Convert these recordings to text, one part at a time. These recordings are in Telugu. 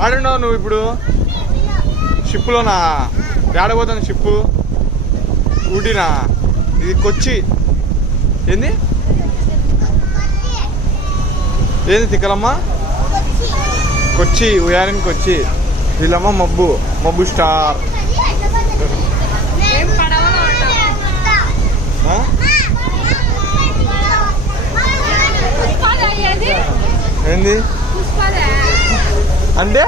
ఆడున్నావు నువ్వు ఇప్పుడు షిప్లోనా? ఆడబోతాను షిప్పు ఊటీనా? ఇది కొచ్చి. ఏంది ఏంది తిక్కలమ్మ? కొచ్చి, ఉయారిన్ కొచ్చి. వీళ్ళమ్మ మబ్బు, మబ్బు స్టార్. ఏంది అంటే?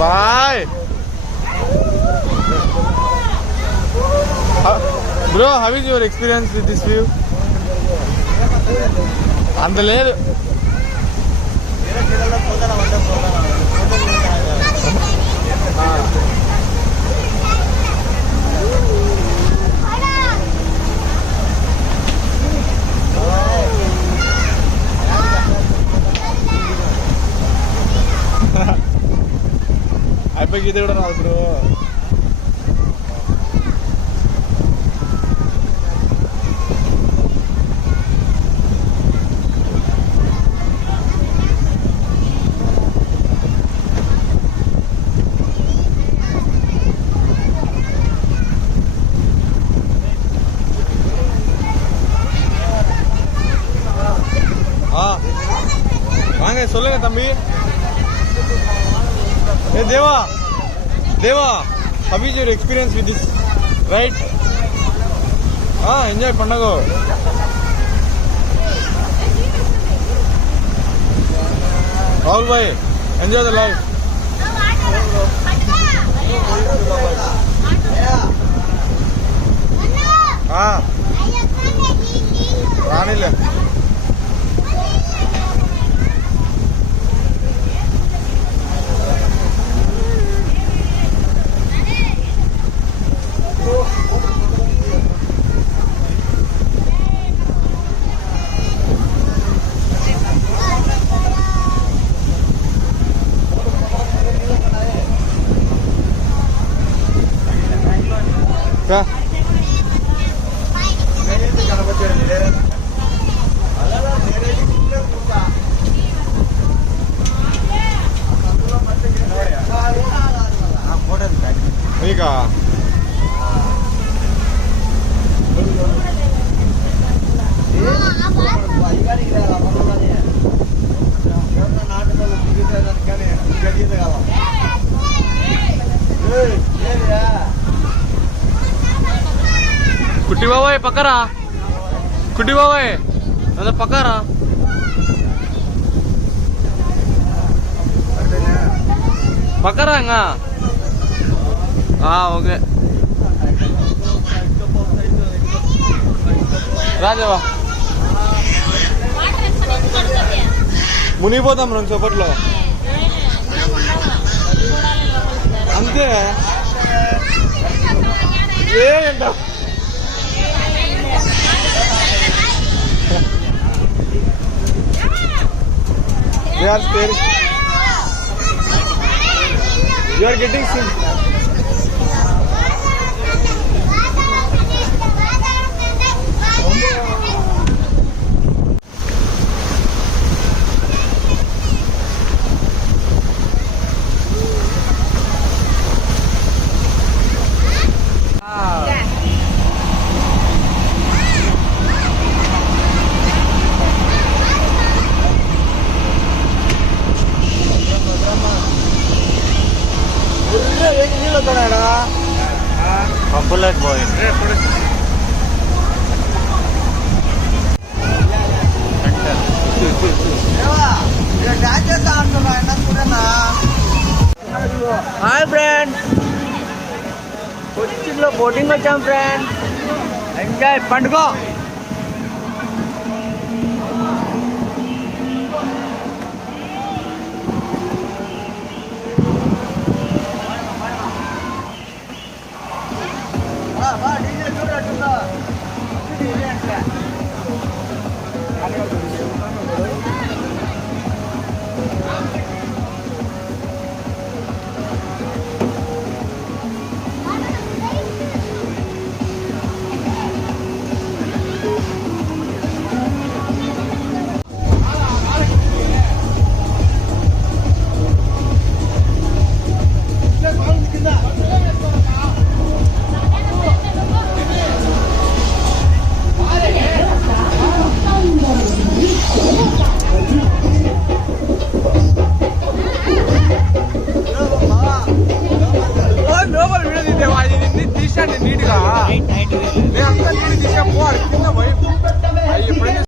Bye. Bro, how is your experience with this view? అంత లేదు. అయిపోయి ఇది కూడా రాదు బ్రో. வாங்க சொல்லுங்க தம்பி. Hey Deva, how is your experience with this ride? Enjoy Pandago. All boy, enjoy the life. రానిలే. నీకా కుట్టి బాబాయ్ పక్కరా, కుట్టి బాబాయ్ అదే పక్కరా. పక్కరా ఇంకా ఓకే రాజావా మునిగిపోతాం 2 సేపట్లో అంతే. ఏంట you are getting sick. Bullet boy hi friend కొచ్చిలో బోటింగ్ వచ్చాం ఫ్రెండ్ ఎంజాయ్ పండుగ the